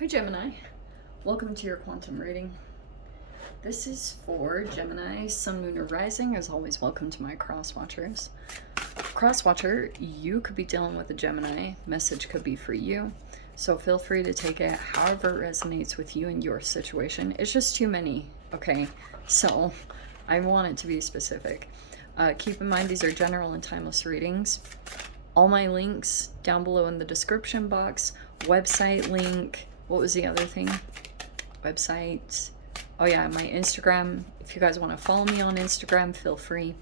Hi Gemini, welcome to your quantum reading. This is for Gemini, Sun, Moon, or Rising. As always, welcome to my cross watchers. Cross watcher, you could be dealing with a Gemini. Message could be for you. So feel free to take it however it resonates with you and your situation. It's just too many, okay? So I want it to be specific. Keep in mind these are general and timeless readings. All my links down below in the description box. Website link. What was the other thing? Website. Oh yeah, my Instagram. If you guys want to follow me on Instagram, feel free.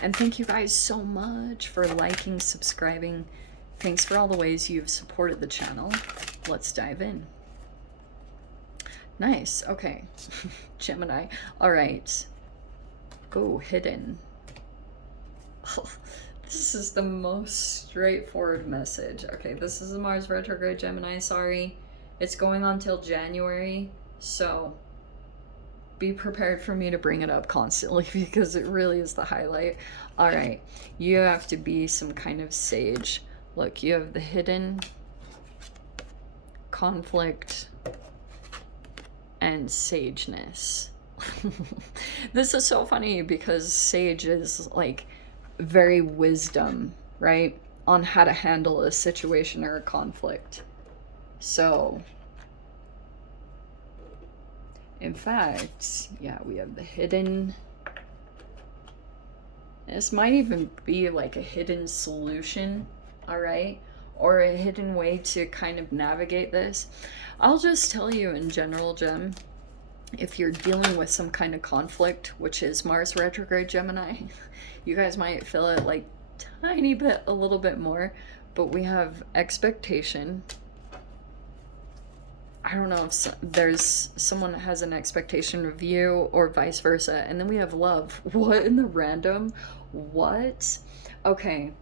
And thank you guys so much for liking, subscribing. Thanks for all the ways you've supported the channel. Let's dive in. Nice. Okay. Gemini. All right. Oh, hidden. This is the most straightforward message. Okay, this is a Mars retrograde Gemini. Sorry. It's going on till January, so be prepared for me to bring it up constantly because it really is the highlight. All right, you have to be some kind of sage. Look, you have the hidden, conflict, and sageness. This is so funny because sage is like very wisdom, right? On how to handle a situation or a conflict. So, in fact, yeah, we have the hidden. This might even be like a hidden solution, all right? Or a hidden way to kind of navigate this. I'll just tell you in general, Gem, if you're dealing with some kind of conflict, which is Mars retrograde Gemini, you guys might feel it like tiny bit, a little bit more, but we have expectation. I don't know if there's someone that has an expectation of you or vice versa. And then we have love. What in the random? What? Okay.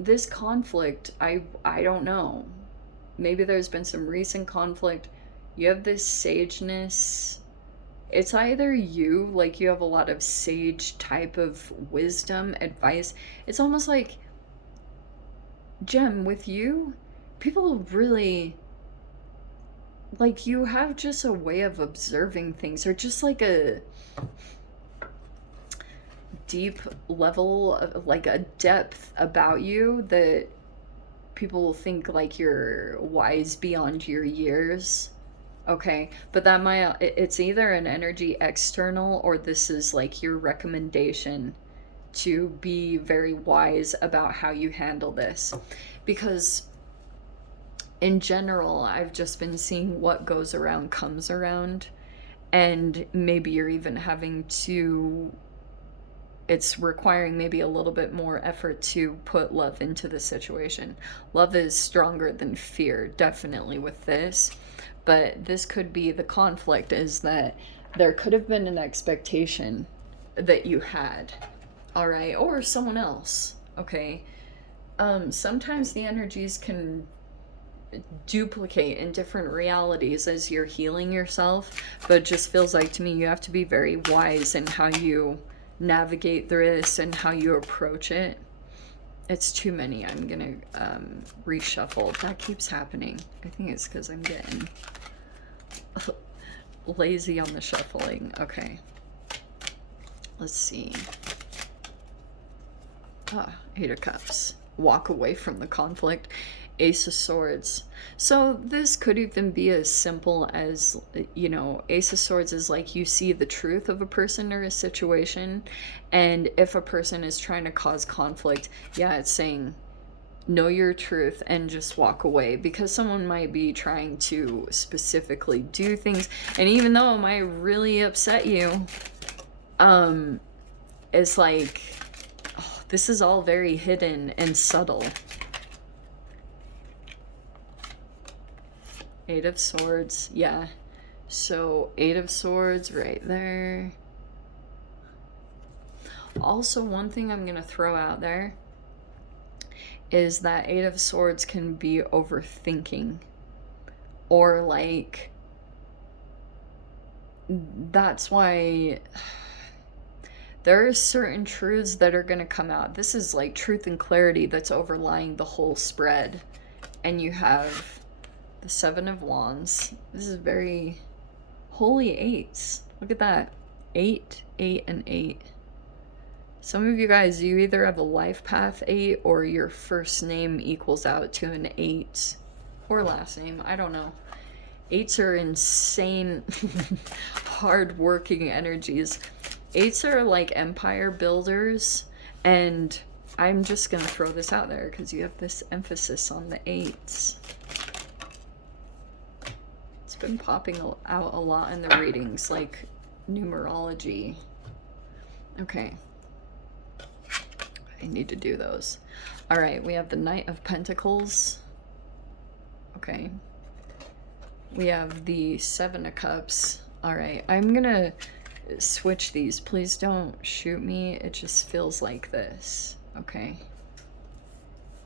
This conflict, I don't know. Maybe there's been some recent conflict. You have this sageness. It's either you, like you have a lot of sage type of wisdom, advice. It's almost like, Gem, with you, people really... like you have just a way of observing things, or just like a deep level of like a depth about you that people will think like you're wise beyond your years. Okay, but that might, it's either an energy external or this is like your recommendation to be very wise about how you handle this, because in general, I've just been seeing what goes around comes around, and maybe you're even having to, it's requiring maybe a little bit more effort to put love into the situation. Love is stronger than fear, definitely with this, but this could be the conflict, is that there could have been an expectation that you had, all right, or someone else, okay? Sometimes the energies can duplicate in different realities as you're healing yourself, but it just feels like to me you have to be very wise in how you navigate through this and how you approach it. It's too many. I'm gonna reshuffle. That keeps happening. I think it's because I'm getting lazy on the shuffling. Okay, let's see. Eight of Cups. Walk away from the conflict. Ace of Swords. So this could even be as simple as, you know, Ace of Swords is like you see the truth of a person or a situation, and if a person is trying to cause conflict, yeah, it's saying know your truth and just walk away, because someone might be trying to specifically do things, and even though it might really upset you, it's like, oh, this is all very hidden and subtle. Eight of Swords, yeah. So Eight of Swords right there. Also, one thing I'm gonna throw out there is that Eight of Swords can be overthinking, or like, that's why there are certain truths that are gonna come out. This is like truth and clarity that's overlying the whole spread, and you have The Seven of Wands. This is very holy eights. Look at that. 8, 8, and 8. Some of you guys, you either have a life path 8 or your first name equals out to an 8. Or last name, I don't know. 8s are insane, hard-working energies. 8s are like empire builders, and I'm just gonna throw this out there because you have this emphasis on the 8s. It's been popping out a lot in the readings, like numerology. Okay. I need to do those. All right, we have the Knight of Pentacles. Okay. We have the Seven of Cups. All right, I'm gonna switch these. Please don't shoot me. It just feels like this. Okay.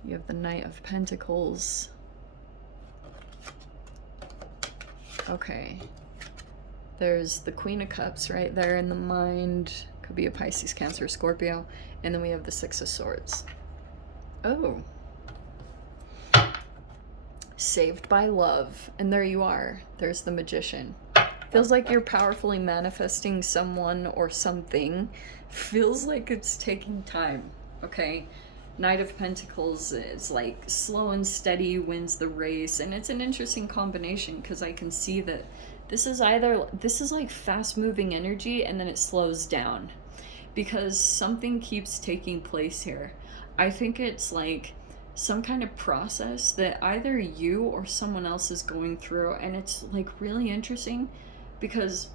You have the Knight of Pentacles. Okay. There's the Queen of Cups right there in the mind. Could be a Pisces, Cancer, Scorpio. And then we have the Six of Swords. Oh. Saved by love. And there you are. There's the Magician. Feels like you're powerfully manifesting someone or something. Feels like it's taking time. Okay. Knight of Pentacles is like slow and steady wins the race. And it's an interesting combination because I can see that this is like fast moving energy and then it slows down because something keeps taking place here. I think it's like some kind of process that either you or someone else is going through, and it's like really interesting because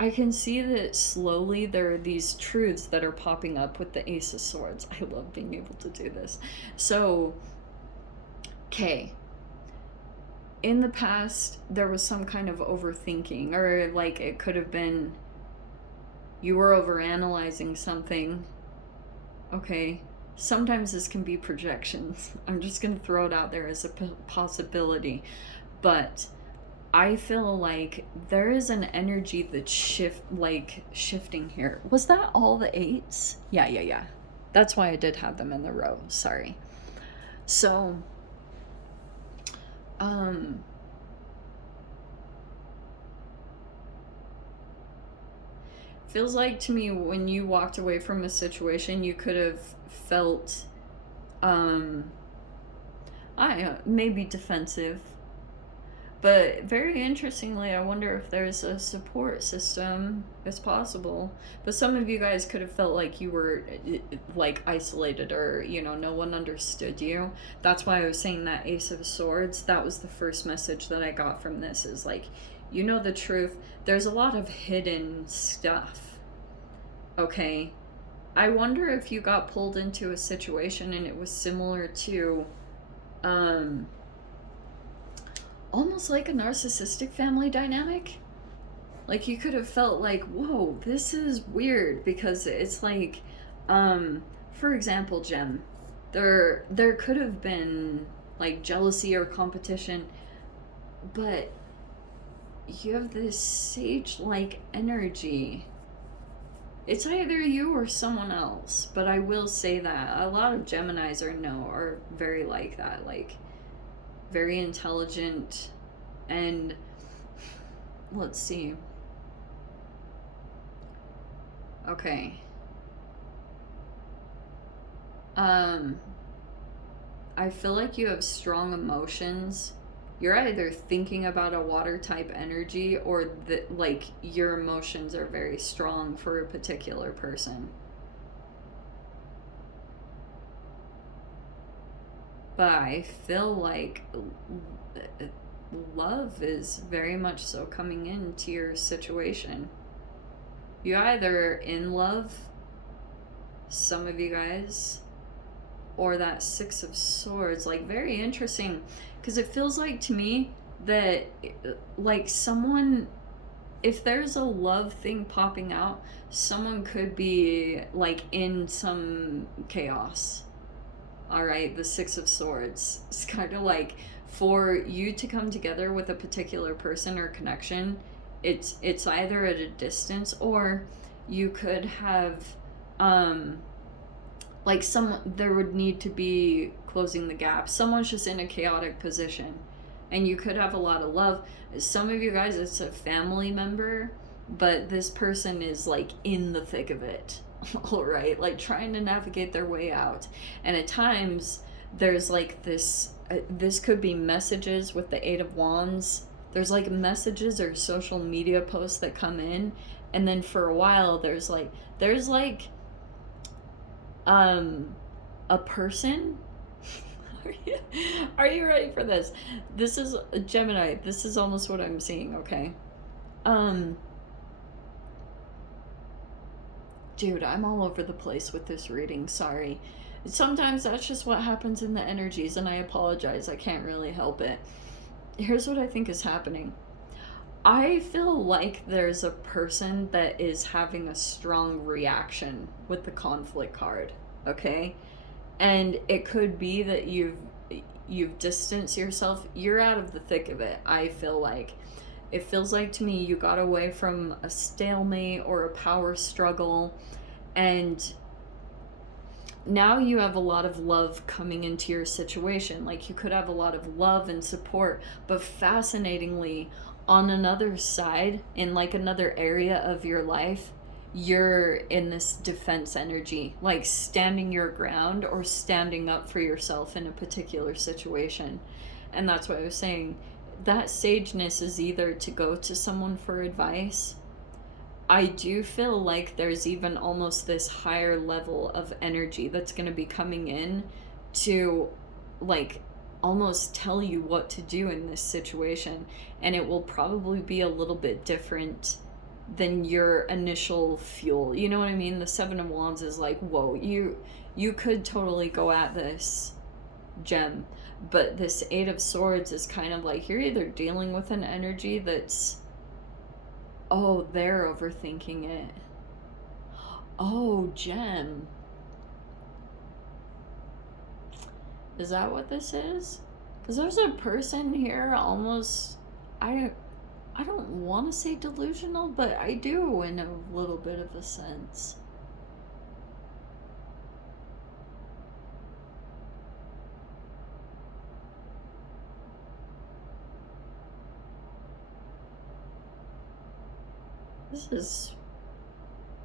I can see that slowly there are these truths that are popping up with the Ace of Swords. I love being able to do this. So, okay. In the past, there was some kind of overthinking, or like it could have been you were overanalyzing something. Okay. Sometimes this can be projections. I'm just going to throw it out there as a possibility. But I feel like there is an energy that's shifting here. Was that all the 8s? Yeah. That's why I did have them in the row. Sorry. So, feels like to me when you walked away from a situation, you could have felt, I don't know, maybe defensive. But very interestingly, I wonder if there's a support system. It's possible. But some of you guys could have felt like you were like isolated or, you know, no one understood you. That's why I was saying that Ace of Swords. That was the first message that I got from this is like, you know the truth. There's a lot of hidden stuff. Okay. I wonder if you got pulled into a situation and it was similar to, almost like a narcissistic family dynamic. Like you could have felt like, whoa, this is weird because it's like, for example, Gem, there could have been like jealousy or competition, but you have this sage-like energy. It's either you or someone else, but I will say that a lot of Geminis are very like that, like very intelligent. And let's see. Okay. I feel like you have strong emotions. You're either thinking about a water type energy or that like your emotions are very strong for a particular person. But I feel like love is very much so coming into your situation. You're either in love, some of you guys, or that Six of Swords. Like very interesting because it feels like to me that like someone, if there's a love thing popping out, someone could be like in some chaos. All right, the Six of Swords. It's kind of like for you to come together with a particular person or connection, it's either at a distance or you could have like there would need to be closing the gap. Someone's just in a chaotic position and you could have a lot of love. Some of you guys, it's a family member, but this person is like in the thick of it. All right, like trying to navigate their way out. And at times there's like this could be messages with the 8 of Wands. There's like messages or social media posts that come in, and then for a while there's like a person. Are you ready for this? This is a Gemini. This is almost what I'm seeing, okay? Um Dude, I'm all over the place with this reading. Sorry. Sometimes that's just what happens in the energies, and I apologize. I can't really help it. Here's what I think is happening. I feel like there's a person that is having a strong reaction with the conflict card, okay? And it could be that you've distanced yourself. You're out of the thick of it. I feel like it feels like to me you got away from a stalemate or a power struggle, and now you have a lot of love coming into your situation. Like you could have a lot of love and support, but fascinatingly, on another side, in like another area of your life, you're in this defense energy, like standing your ground or standing up for yourself in a particular situation. And that's what I was saying. That sageness is either to go to someone for advice. I do feel like there's even almost this higher level of energy that's going to be coming in to like almost tell you what to do in this situation, and it will probably be a little bit different than your initial fuel. You know what I mean? The 7 of Wands is like, whoa, you could totally go at this, Gem, but this 8 of Swords is kind of like you're either dealing with an energy that's, oh, they're overthinking it. Oh, Gem. Is that what this is? Because there's a person here almost, I don't want to say delusional, but I do in a little bit of a sense. This is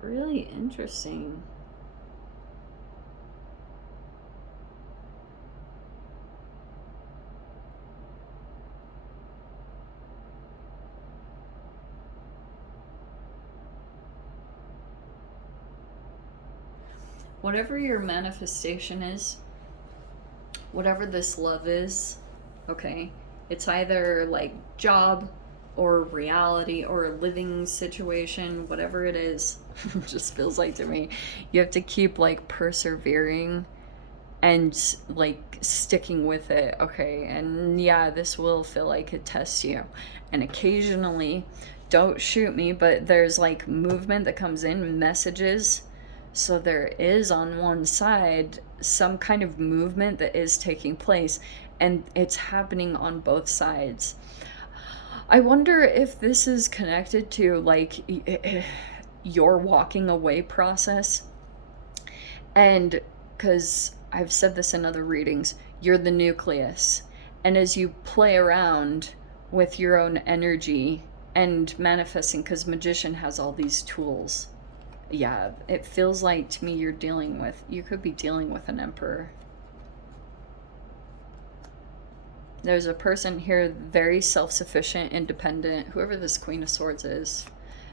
really interesting. Whatever your manifestation is, whatever this love is, okay, it's either like job or reality or a living situation, whatever it is. It just feels like to me you have to keep like persevering and like sticking with it, okay? And yeah, this will feel like it tests you, and occasionally, don't shoot me, but there's like movement that comes in, messages. So there is on one side some kind of movement that is taking place, and it's happening on both sides. I wonder if this is connected to like your walking away process. And because I've said this in other readings, you're the nucleus. And as you play around with your own energy and manifesting, because Magician has all these tools, yeah, it feels like to me you could be dealing with an Emperor. There's a person here very self-sufficient, independent, whoever this Queen of Swords is.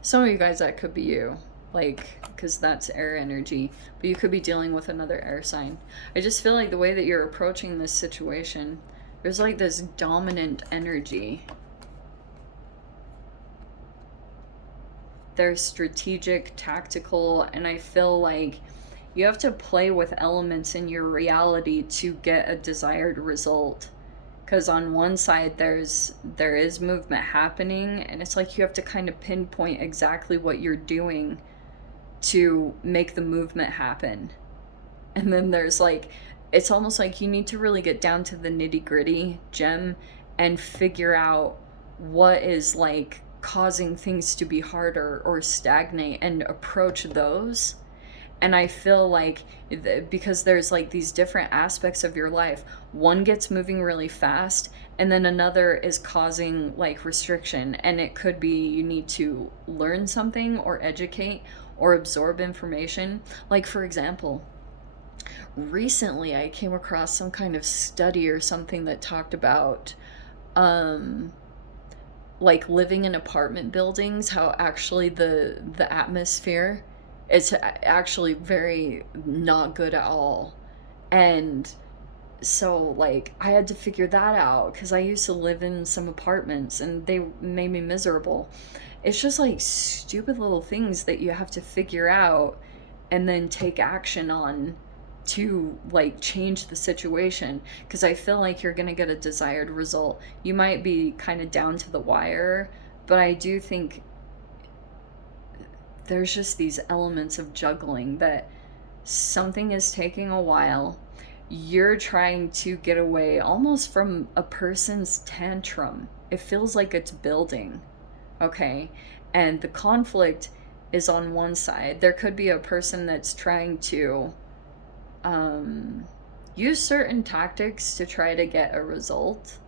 Some of you guys, that could be you, like, because that's air energy, but you could be dealing with another air sign. I just feel like the way that you're approaching this situation, there's like this dominant energy. They're strategic, tactical, and I feel like you have to play with elements in your reality to get a desired result. Because on one side there is movement happening, and it's like you have to kind of pinpoint exactly what you're doing to make the movement happen. And then there's like, it's almost like you need to really get down to the nitty-gritty, Gem, and figure out what is like causing things to be harder or stagnate and approach those. And I feel like because there's like these different aspects of your life, one gets moving really fast and then another is causing like restriction, and it could be you need to learn something or educate or absorb information. Like for example, recently I came across some kind of study or something that talked about um like living in apartment buildings, how actually the atmosphere is actually very not good at all. And so like I had to figure that out because I used to live in some apartments and they made me miserable. It's just like stupid little things that you have to figure out and then take action on to like change the situation, because I feel like you're going to get a desired result. You might be kind of down to the wire, but I do think there's just these elements of juggling that something is taking a while. You're trying to get away almost from a person's tantrum. It feels like it's building, okay? And the conflict is on one side. There could be a person that's trying to um, use certain tactics to try to get a result,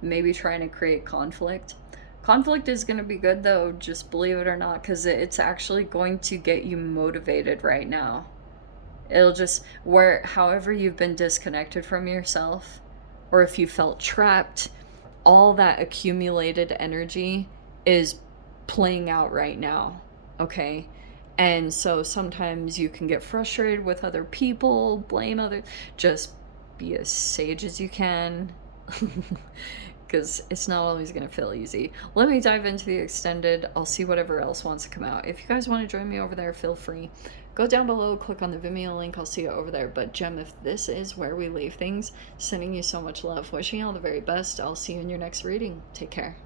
maybe trying to create conflict. Conflict is going to be good though, just believe it or not, because it's actually going to get you motivated right now. It'll just, where, however you've been disconnected from yourself, or if you felt trapped, all that accumulated energy is playing out right now, okay? And so sometimes you can get frustrated with other people, blame others. Just be as sage as you can, because it's not always going to feel easy. Let me dive into the extended. I'll see whatever else wants to come out. If you guys want to join me over there, feel free. Go down below, click on the Vimeo link. I'll see you over there. But Gem, if this is where we leave things, sending you so much love. Wishing you all the very best. I'll see you in your next reading. Take care.